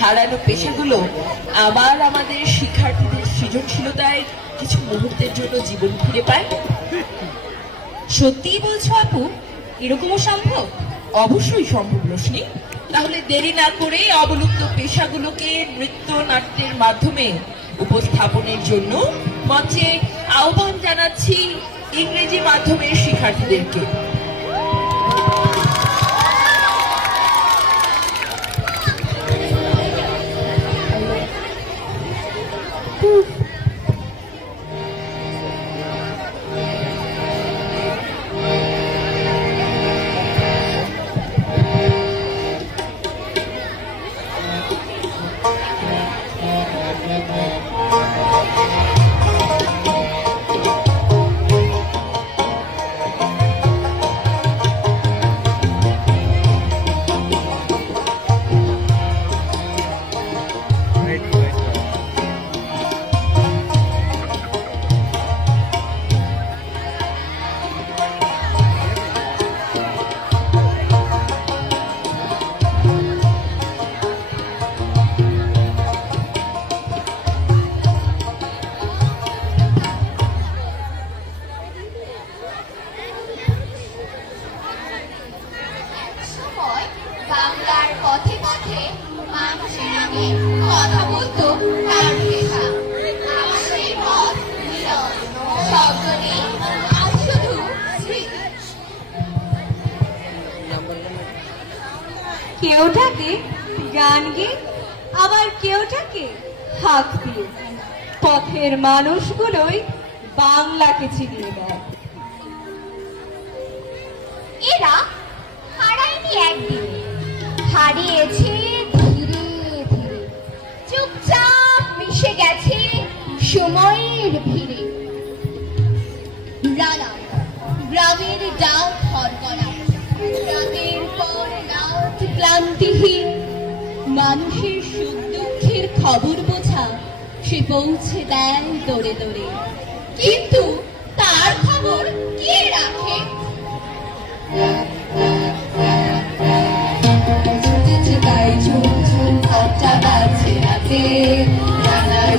হারানো পেশাগুলো আবার আমাদের শিক্ষার্থীদের সৃজনশীলতায় কিছু মুহূর্তের জন্য জীবন ফিরে পায়? সত্যিই বলছো আপু? এরকমও সম্ভব? অবশ্যই সম্ভব রোশনি। তাহলে দেরি না করে অবলুপ্ত পেশাগুলোকে নৃত্য নাট্যের মাধ্যমে উপস্থাপনের জন্য মঞ্চে আহ্বান জানাচ্ছি ইংরেজি মাধ্যমের শিক্ষার্থীদেরকে। বাংলার পথে পথে মানুষের আগে কথা বলতো তার পেশা। আমাদের পথ মিলন, শব্দ নেই, আজ শুধু স্মৃতি। কেউটাকে গান গেয়ে, আবার কেউটাকে হাত দিয়ে পথের মানুষগুলোই বাংলাকে চিনিয়ে দেয়। এরা হারায়নি একদিনে, হারিয়েছে ধীরে ধীরে, চুপচাপ মিশে গেছে সময়ের ভিড়ে। রানা গ্রামের ডাক হরকরা, রাতের পর রাত ক্লান্তিহীন, মানুষের সুখ দুঃখের খবর বোঝা সে পৌঁছে দেয় দৌড়ে দৌড়ে। কিন্তু তার খবর কে রাখে?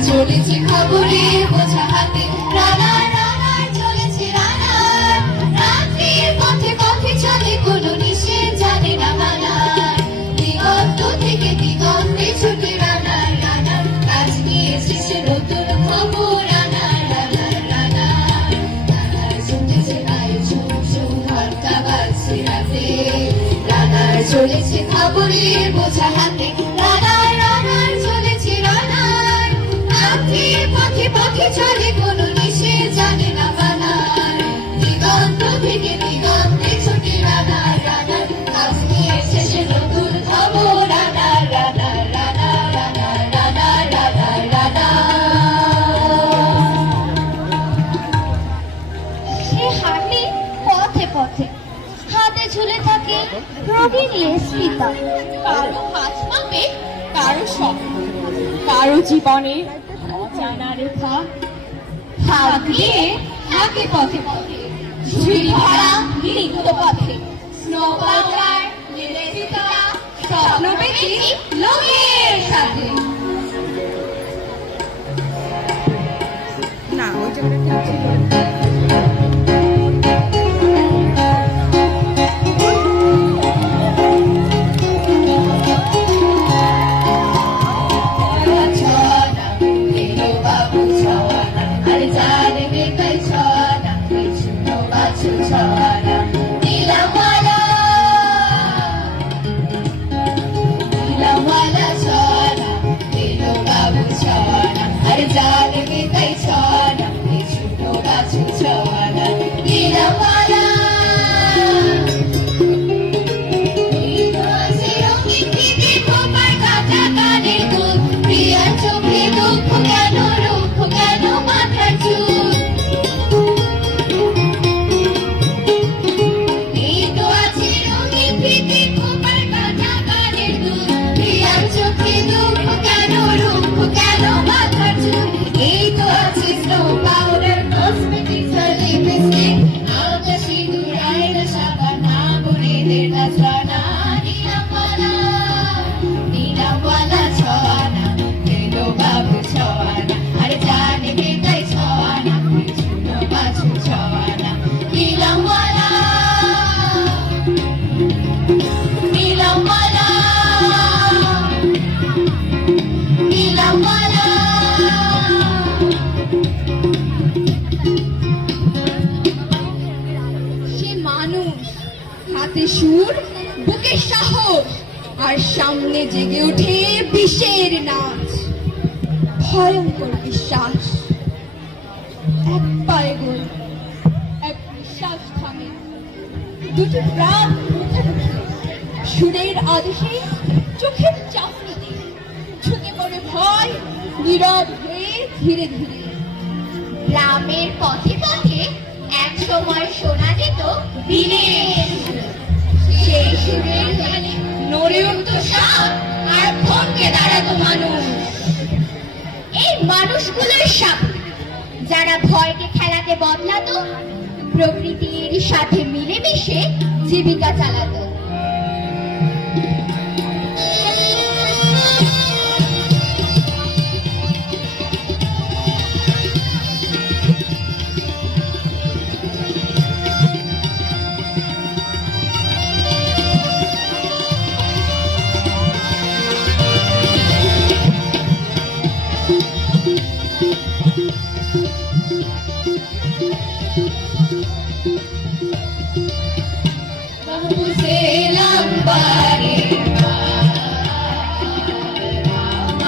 চলেছে খবরের বোঝা হাতে, রানার রানার চলেছে রানার, রাত্রির পথে পথে চলে কোনো নিষেধ জানে না মানার। দিগন্ত থেকে দিগন্তে ছুটে রানার রানার, কাজ নিয়ে এসেছে নতুন খবর রানার রানার রানার। রানার চলেছে গায়ে ঝুম ঝুম ঘন্টা বাজছে রাতে, রানার চলেছে খবরের বোঝা হাতে, রানার রানার চলেছে রানার, রাত্রির পথে পথে চলে কোনো নিষেধ জানে না বানার। দিগন্ত থেকে দিগন্তে ছুটে রানার রানার, কাজ নিয়ে এসেছে নতুন খবর রানার রানার রানার রানার রানার রানার রানার। সে হাঁটে পথে পথে, হাতে ঝুলে থাকে রঙিন লেস ফিতা। কারো হাত মাপে, কারো স্বপ্ন, কারো জীবনে অজানা রেখা। হাত দিয়ে হাঁকে পথে পথে, ঝুড়ি ভরা নিত্য পথে। স্নো বাংলার নিবেদিতা, স্বপ্ন পেয়েছি লোকের সাথে। না ওই জায়গাটা জানবে তাই ছড়া, ছোট গাছ আর সামনে জেগে ওঠে বিষের নাচ, ভয়ঙ্কর বিশ্বাস। এক পায়ে গোল, এক নিঃশ্বাস থামে, দুটি প্রাণ মুখোমুখি, সুরের আদেশে, চোখের চাহনিতে ঝুঁকে পড়ে ভয়, নীরব হয়ে ধীরে ধীরে। গ্রামের পথে পথে এক সময় শোনা যেত বীরের সুর। সেই সুরের গানে নড়ে উঠত সাপ আর থমকে দাঁড়াতো মানুষ। এই মানুষগুলোর সাথে যারা ভয়কে খেলাতে বদলাতো, প্রকৃতির সাথে মিলেমিশে জীবিকা চালাতো। বাবু সেলাম বারে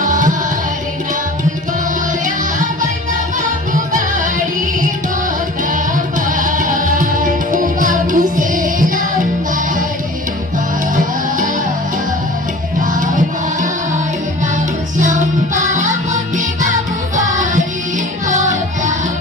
আমার নাম গয়া বন্না বাবু বাড়ি গোদাবার। ও বাবু সেলাম বারে আমার নাম চম্পাবতী বাবু বাড়ি গোদাবার।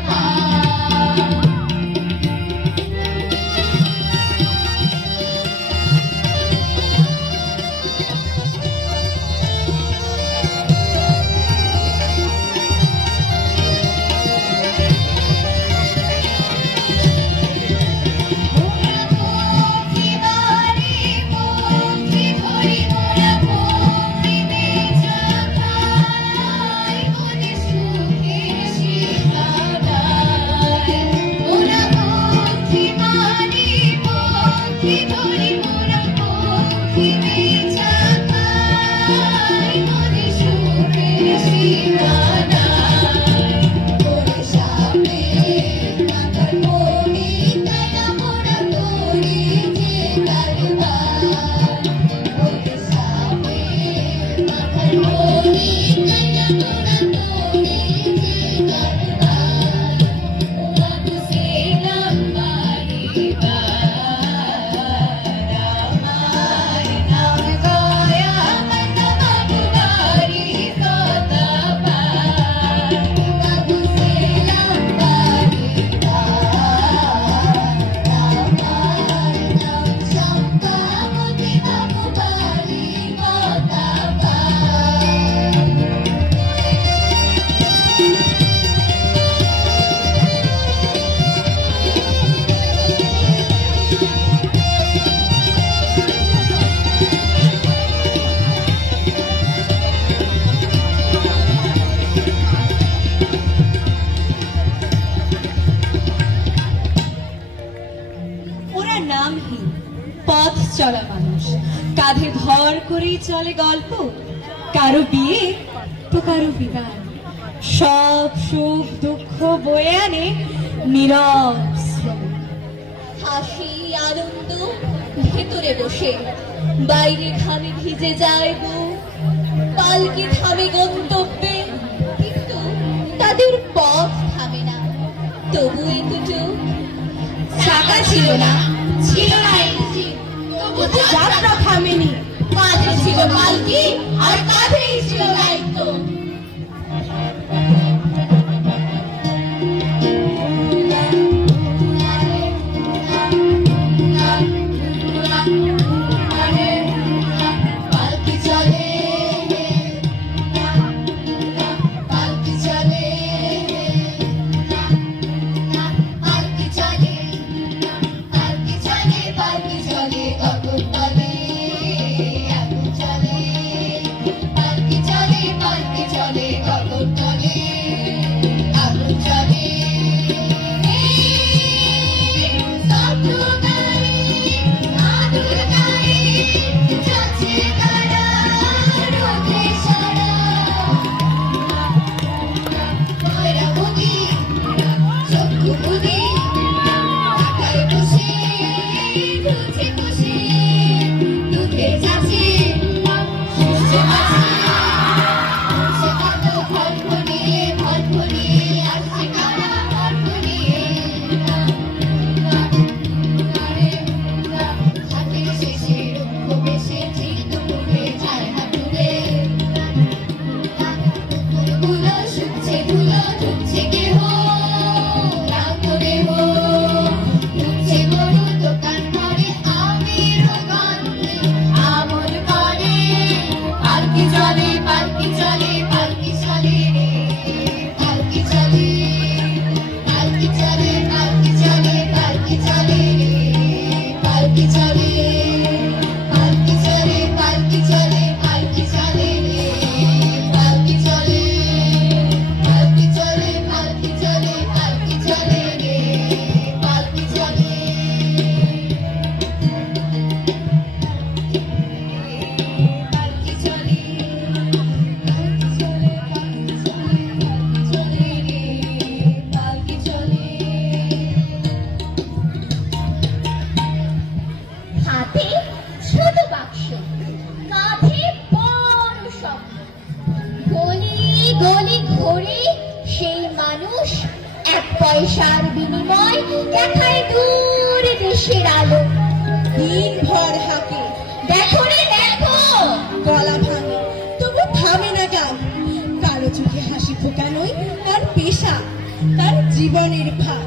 ওরা নামহীন পথ চলা মানুষ, কাঁধে ভর করেই চলে গল্প। কারো বিয়ে তো কারো বিদায়, সব সুখ দুঃখ বয়ে আনে নীরব শ্রমে। হাসি আনন্দ ভেতরে বসে, বাইরে ঘামে ভিজে যায় বুক। পালকি থামে গন্তব্যে, কিন্তু তাদের পথ থামে না, তবু এতটুক চাকা ছিল না, ছিল না ইঞ্জিন, তবু যাত্রা থামেনি। কাঁধে ছিল পালকি আর কাঁধেই ছিল দায়িত্ব। পালকি চলে, পালকি চলে, পালকি চলে, পালকি চলে, পালকি চলে গগন তলে, আগুন চলে। পালকি চলে, পালকি চলে গগন তলে। ভোরে সেই মানুষ এক পয়সার বিনিময় দেখায় দূর দেশের আলো। দিন ভর হাঁকে, দেখো রে দেখো, গলা ভাঙে, তবু থামে না গান। কারো চোখে হাসি ফোটানোই তার পেশা, তার জীবনের ভাগ।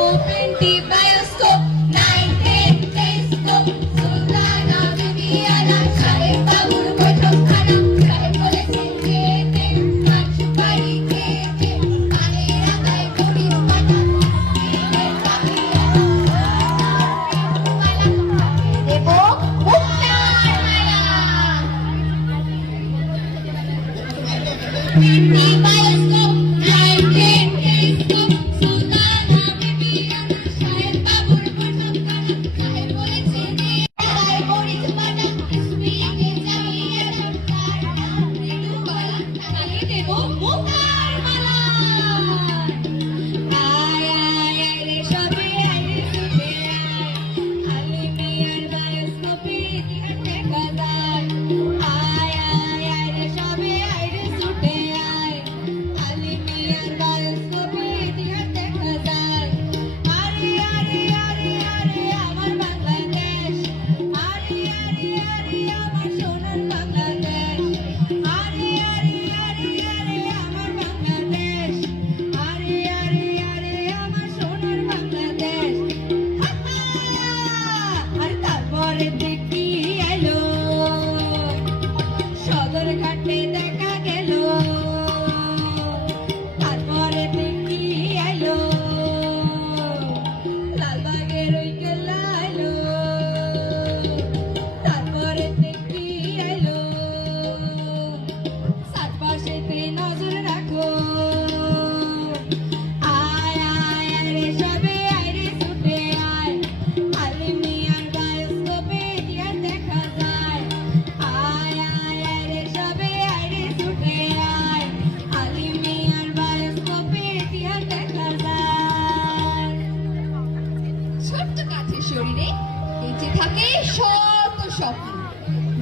Open the bioscope, 9-10 telescope, Sultana Bibiyana সাহেব বাবুর বৈঠকখানা, সাহেব বলেছেন খেতে, পান সুপারি খেতে, কানের আগায় ঘড়ির কাঁটা, দিনের তাকিয়া, দেব মুক্তার মালা। The bioscope, 9-10 telescope, Sultana Bibiyana সাহেব বাবুর বৈঠকখানা, সাহেব বলেছেন আগায় ঘড়ির কাঁটা, স্প্রিংয়ে চালিয়ে তার নাম মৃদু গলা, তাকে দেব মুক্তার মালা। আয় আয় আয় রে সবে আয় রে ছুটে আয়, আলি মিয়ার বায়োস্কোপে ইতিহাস দেখা যায়। আয় আয় আয় রে সবে আয় রে ছুটে আয়, আলি মিয়ার বায়োস্কোপে ইতিহাস দেখা যায়। আরে আরে আরে আরে আমার বাংলাদেশ, আরে আরে আরে আমার সোনার বাংলাদেশ, আরে আরে আরে আরে আমার বাংলাদেশ, আরে আরে আরে আমার সোনার বাংলাদেশ। আর তারপরে দেখি এলো সদর ঘাটে দেখা গেল, তারপরে দেখি এলো লালবাগের ওই কেল্লা এলো, তারপরে দেখি এলো চারপাশেতে নজর রাখো। আয় আয় আয় রে সবে আয় রে ছুটে আয়, আলি মিয়ার বায়োস্কোপে ইতিহাস দেখা যায়। আয় আয় আয় রে সবে আয় রে ছুটে আয়, আলি মিয়ার বায়োস্কোপে ইতিহাস দেখা যায়। ছোট্ট কাঠের শরীরে বেঁচে থাকে শত স্বপ্ন,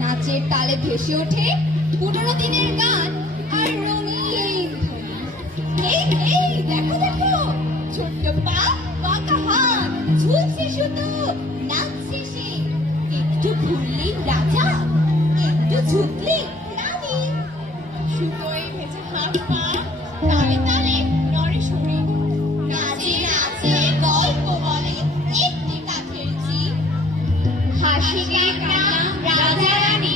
নাচের তালে ভেসে ওঠে পুরনো দিনের গান আর রঙিন ধ্বনি। এই এই দেখো দেখো, ছোট্ট পা বাঁকা হাত, ঝুলছে সুতো, নাচছে সে। একটু ঘুরলেই রাজা, একটু ঝুঁকলেই রানী। সুতোয় ভেজে হাত পা, তালে তালে নড়ে শরীর, নাচে নাচে গল্প বলে একটি কাঠের জিভ। হাসি কান্না রাজা রানী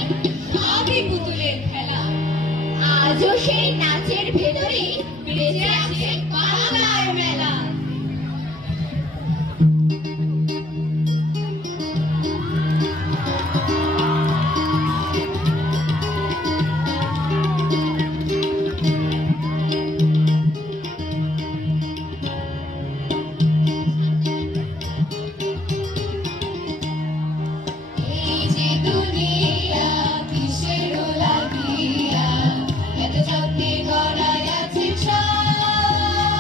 সবই পুতুলের খেলা। আজও সেই নাচের ভেতরে বেঁচে আছে বাংলার মেলা। এই যে দুনিয়া কিসের লাগিয়া, এত যত্নে গড়ায় আছে সব,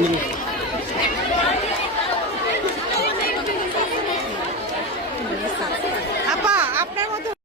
ধন্যবাদ।